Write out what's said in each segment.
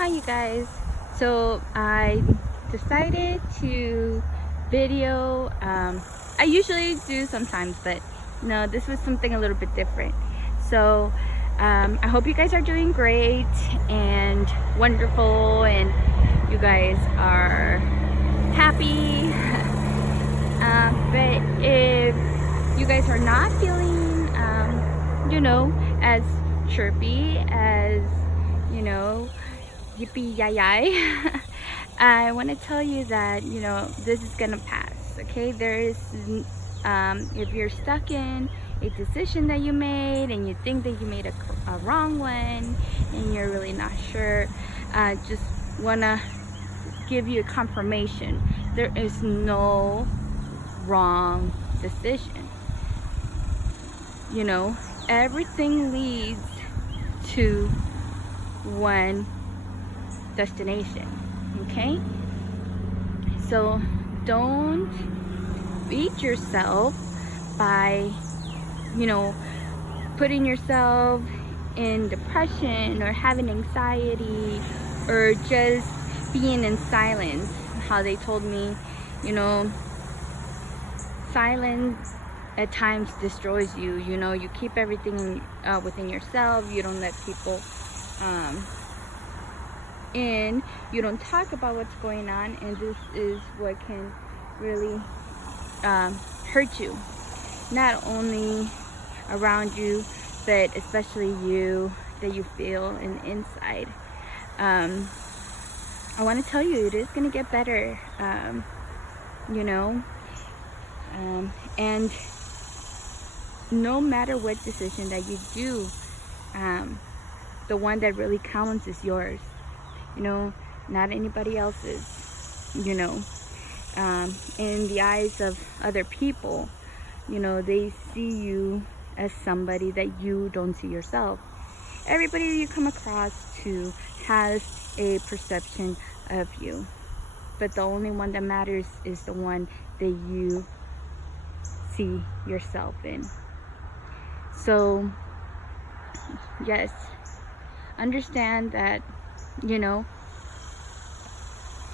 Hi you guys. So I decided to video. I usually do sometimes, but no, this was something a little bit different. So I hope you guys are doing great and wonderful, and you guys are happy. But if you guys are not feeling, as chirpy as, yippee yay yay, I want to tell you that, this is gonna pass, okay? If you're stuck in a decision that you made and you think that you made a wrong one and you're really not sure, just wanna give you a confirmation. There is no wrong decision. Everything leads to one destination, okay? So don't beat yourself by putting yourself in depression or having anxiety or just being in silence. How they told me, silence at times destroys you. You keep everything within yourself. You don't let people in. You don't talk about what's going on, and this is what can really hurt you, not only around you but especially you, that you feel in inside. I want to tell you, it is going to get better. And no matter what decision that you do, the one that really counts is yours, not anybody else's. In the eyes of other people, they see you as somebody that you don't see yourself. Everybody you come across to has a perception of you, but the only one that matters is the one that you see yourself in. So yes, understand that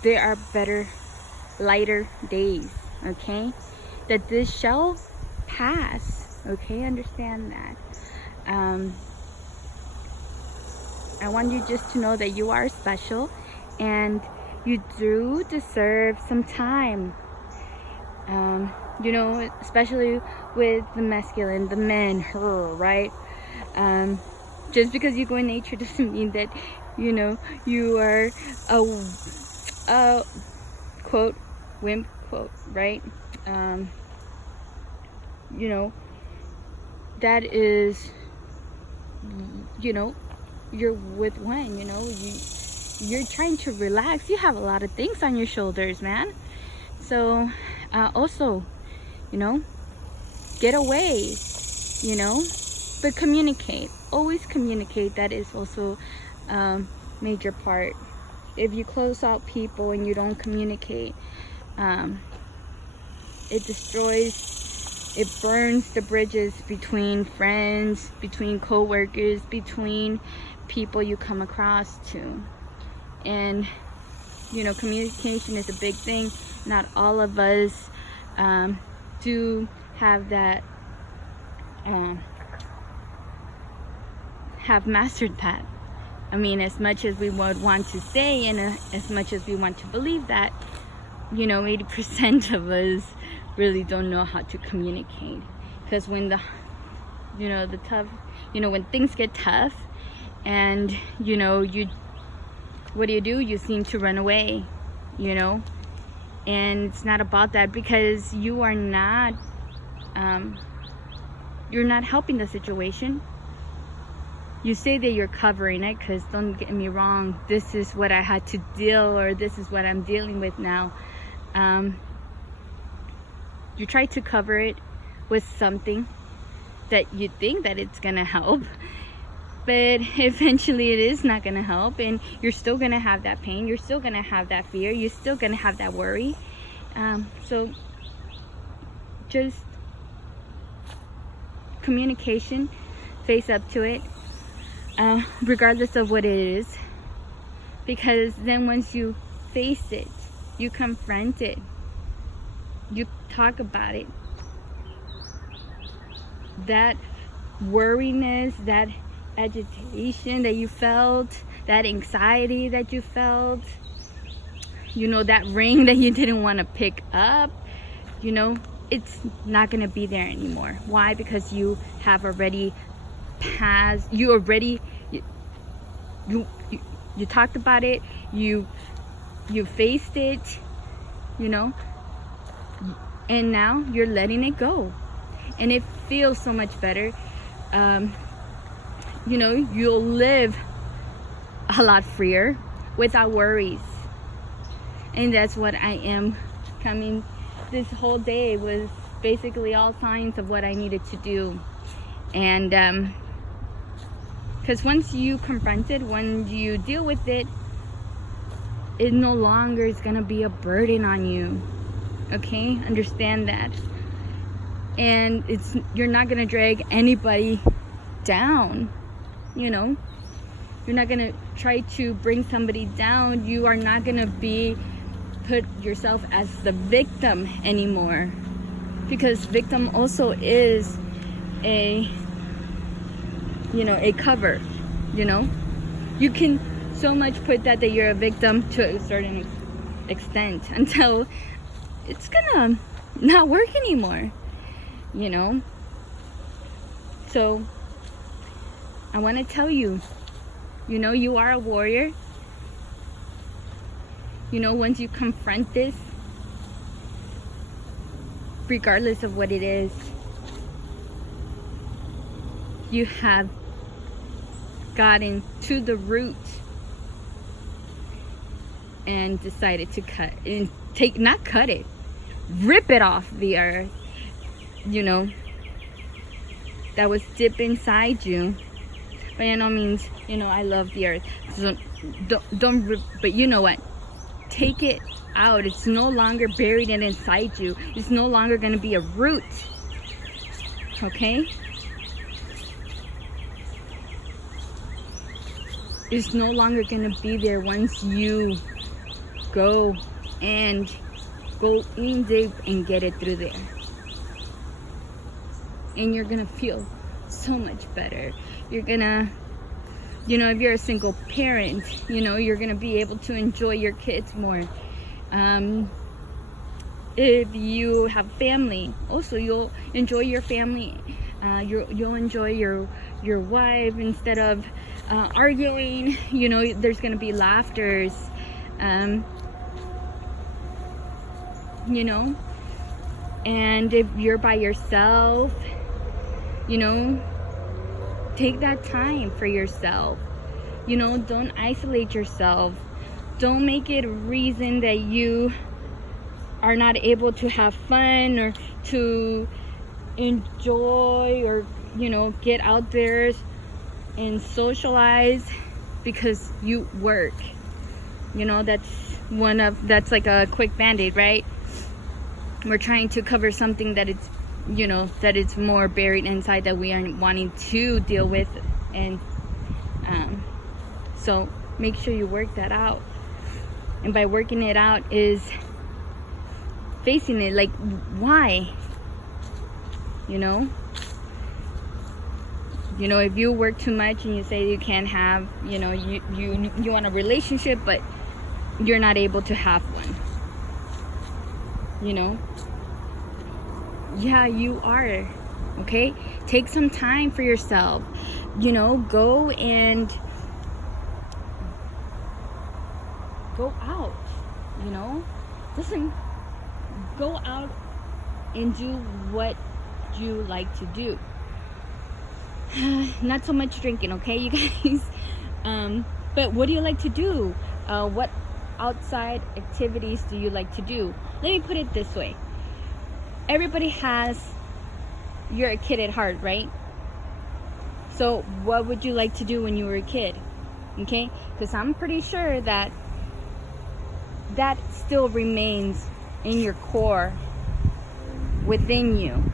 there are better, lighter days, okay? That this shall pass, okay? Understand that. I want you just to know that you are special and you do deserve some time. Especially with the masculine, the men, her, right? Just because you go in nature doesn't mean that, you are a quote, wimp, quote, right? That is, you're with one, you're trying to relax. You have a lot of things on your shoulders, man. So, also, get away, but communicate. Always communicate. That is also major part. If you close out people and you don't communicate, it destroys, it burns the bridges between friends, between co-workers, between people you come across to. And communication is a big thing. Not all of us do have that, have mastered that. I mean, as much as we would want to say, and as much as we want to believe that, 80% of us really don't know how to communicate. Because when the tough, when things get tough, and what do? You seem to run away, and it's not about that, because you are not, you're not helping the situation. You say that you're covering it, because don't get me wrong, this is what I had to deal, or this is what I'm dealing with now. You try to cover it with something that you think that it's gonna help, but eventually it is not gonna help, and you're still gonna have that pain, you're still gonna have that fear, you're still gonna have that worry. So just communication, face up to it, regardless of what it is. Because then once you face it, you confront it, you talk about it, that worriness, that agitation that you felt, that anxiety that you felt, you know, that ring that you didn't want to pick up, you know, it's not going to be there anymore. Why? Because you have already passed, you talked about it, you faced it, you know, and now you're letting it go, and it feels so much better. You know, you'll live a lot freer without worries. And that's what I am coming. This whole day was basically all signs of what I needed to do. And because once you confront it, when you deal with it, it no longer is gonna be a burden on you. Okay, understand that. And you're not gonna drag anybody down. You know, you're not gonna try to bring somebody down. You are not gonna put yourself as the victim anymore, because victim also is a cover. You know, you can so much put that you're a victim to a certain extent until it's gonna not work anymore, you know. So I want to tell you, you know, you are a warrior. You know, once you confront this, regardless of what it is, you have gotten to the root and decided to rip it off the earth, you know, that was deep inside you. By no means, you know, I love the earth. So don't rip, but you know what? Take it out. It's no longer buried inside you. It's no longer going to be a root. Okay? It's no longer going to be there once you go in deep and get it through there. And you're going to feel so much better. You're going to, you know, if you're a single parent, you know, you're going to be able to enjoy your kids more. If you have family, also you'll enjoy your family. You'll enjoy your wife instead of arguing. You know, there's going to be laughters. You know, and if you're by yourself, you know, take that time for yourself. You know, don't isolate yourself. Don't make it a reason that you are not able to have fun or to enjoy or, you know, get out there and socialize because you work. You know, that's like a quick band-aid, right? We're trying to cover something that it's, you know, that it's more buried inside that we aren't wanting to deal with. And so make sure you work that out. And by working it out is facing it, like, why? You know, if you work too much and you say you can't have, you know, you want a relationship but you're not able to have one, you know, yeah, you are. Okay, take some time for yourself. You know, go out. You know, listen, go out and do what you like to do. Not so much drinking, okay, you guys. But what do you like to do? What outside activities do you like to do? Let me put it this way. Everybody you're a kid at heart, right? So what would you like to do when you were a kid? Okay, because I'm pretty sure that still remains in your core, within you.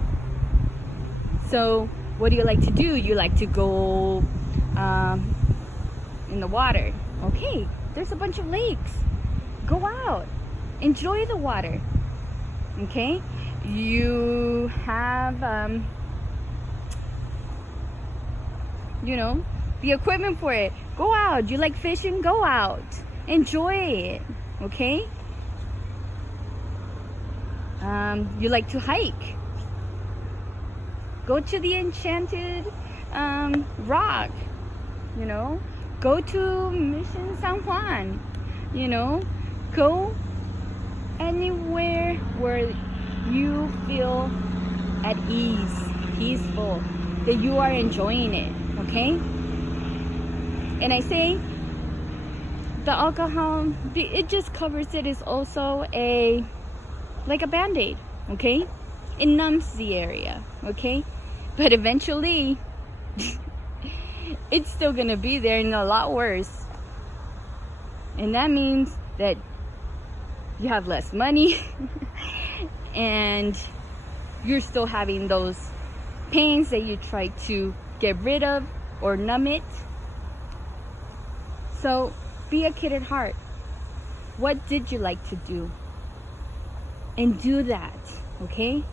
So what do you like to do? You like to go in the water. Okay, there's a bunch of lakes. Go out, enjoy the water. Okay, you have the equipment for it. Go out. You like fishing? Go out, enjoy it. Okay. You like to hike? Go to the enchanted rock. Go to Mission San Juan. Go anywhere where you feel at ease, peaceful, that you are enjoying it. Okay. And I say the alcohol, it just covers it. Is also like a band-aid. Okay, it numbs the area. Okay, but eventually it's still gonna be there and a lot worse. And that means that you have less money and you're still having those pains that you try to get rid of or numb it. So be a kid at heart. What did you like to do? And do that. Okay?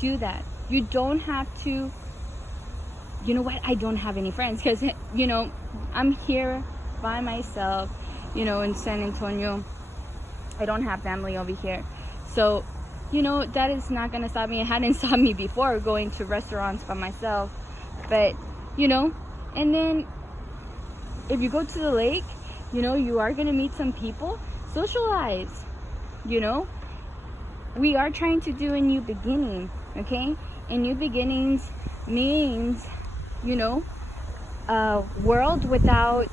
Do that. You don't have to. You know what? I don't have any friends because, I'm here by myself, in San Antonio. I don't have family over here. So, that is not going to stop me. It hadn't stopped me before going to restaurants by myself. But, and then if you go to the lake, you are going to meet some people. Socialize, We are trying to do a new beginning, okay? And new beginnings means, a world without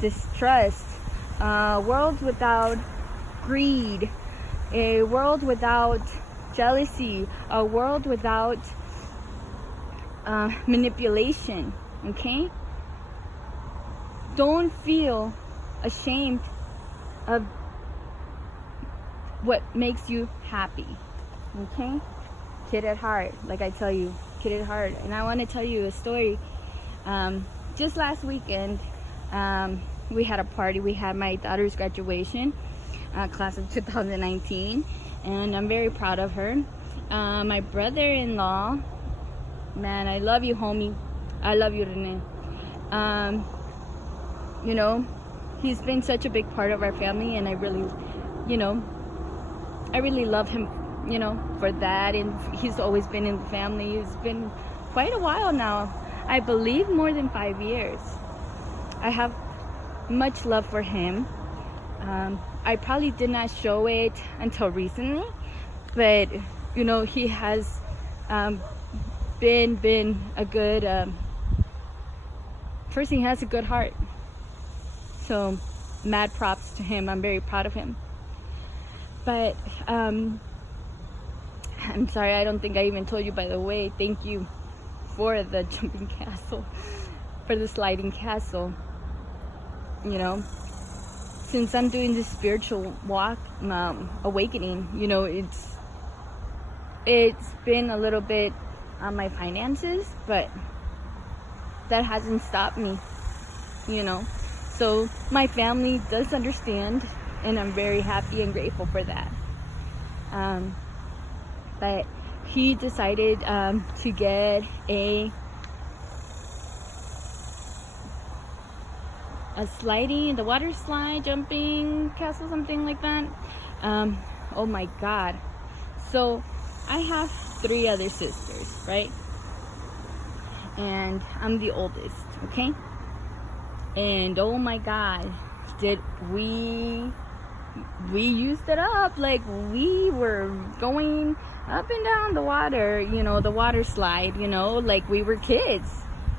distrust, a world without greed, a world without jealousy, a world without manipulation. Okay? Don't feel ashamed of what makes you happy. Okay? Kid at heart, like I tell you, kid at heart. And I want to tell you a story. Just last weekend, we had a party. We had my daughter's graduation, class of 2019, and I'm very proud of her. My brother-in-law, man, I love you, homie. I love you, Rene. He's been such a big part of our family, and I really love him, for that. And he's always been in the family. It's been quite a while now. I believe more than 5 years. I have much love for him. I probably did not show it until recently, but he has been a good person. He has a good heart. So mad props to him. I'm very proud of him. But I'm sorry, I don't think I even told you, by the way, thank you for the jumping castle, for the sliding castle. Since I'm doing this spiritual walk, awakening, it's been a little bit on my finances, but that hasn't stopped me, So my family does understand, and I'm very happy and grateful for that. But he decided to get a sliding, the water slide, jumping castle, something like that. Oh my God. So I have 3 other sisters, right? And I'm the oldest, okay? And oh my God, did we used it up. Like, we were going up and down the water, the water slide, like we were kids,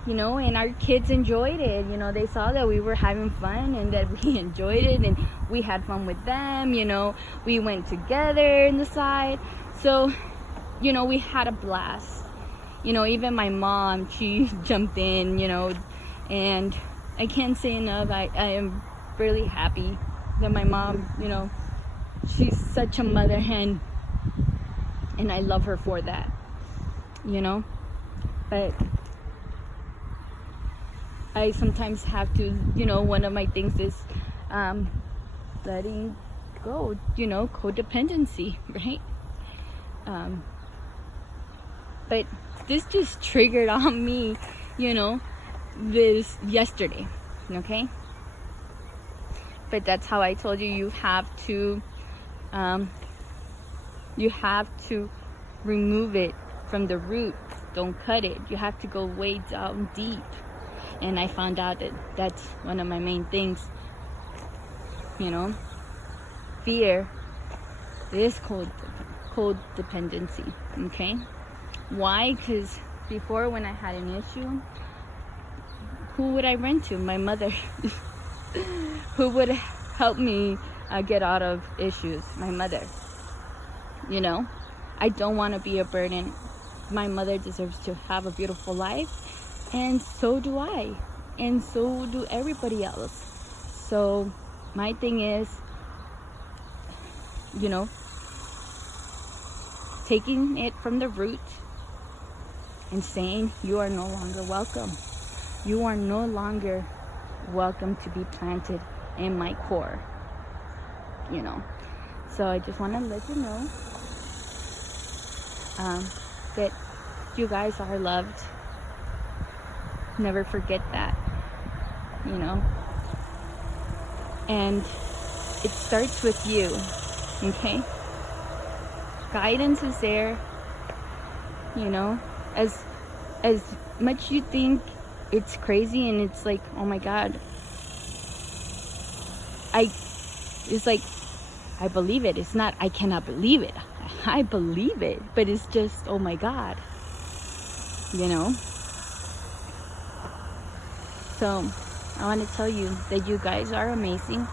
and our kids enjoyed it. They saw that we were having fun and that we enjoyed it, and we had fun with them. We went together in the slide. So, we had a blast. Even my mom, she jumped in, and I can't say enough. I am really happy that my mom, she's such a mother hen, and I love her for that, But I sometimes have to, one of my things is letting go, codependency, right? But this just triggered on me, this yesterday, okay? But that's how I told you, you have to remove it from the root. Don't cut it. You have to go way down deep. And I found out that that's one of my main things. Fear is codependency, okay? Why? Because before, when I had an issue, who would I run to? My mother. Who would help me get out of issues? My mother. I don't want to be a burden. My mother deserves to have a beautiful life, and so do I, and so do everybody else. So my thing is, taking it from the root and saying, you are no longer welcome. You are no longer welcome to be planted in my core. So I just want to let you know that you guys are loved. Never forget that. And it starts with you, okay? Guidance is there. As much you think it's crazy and it's like, oh my God, I believe it. It's not I cannot believe it. I believe it, but it's just, oh my God, So I want to tell you that you guys are amazing.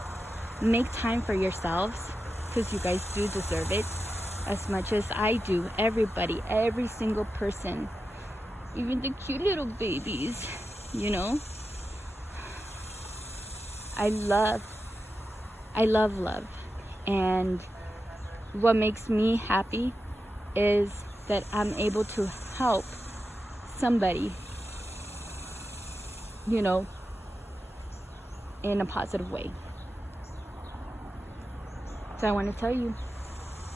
Make time for yourselves, because you guys do deserve it as much as I do. Everybody, every single person, even the cute little babies, I love love. And what makes me happy is that I'm able to help somebody, in a positive way. So I want to tell you,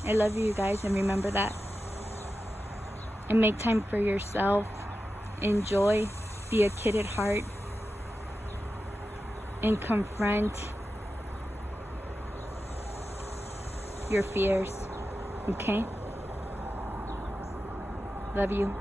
I love you guys, and remember that. And make time for yourself. Enjoy. Be a kid at heart. And confront your fears. Okay? Love you.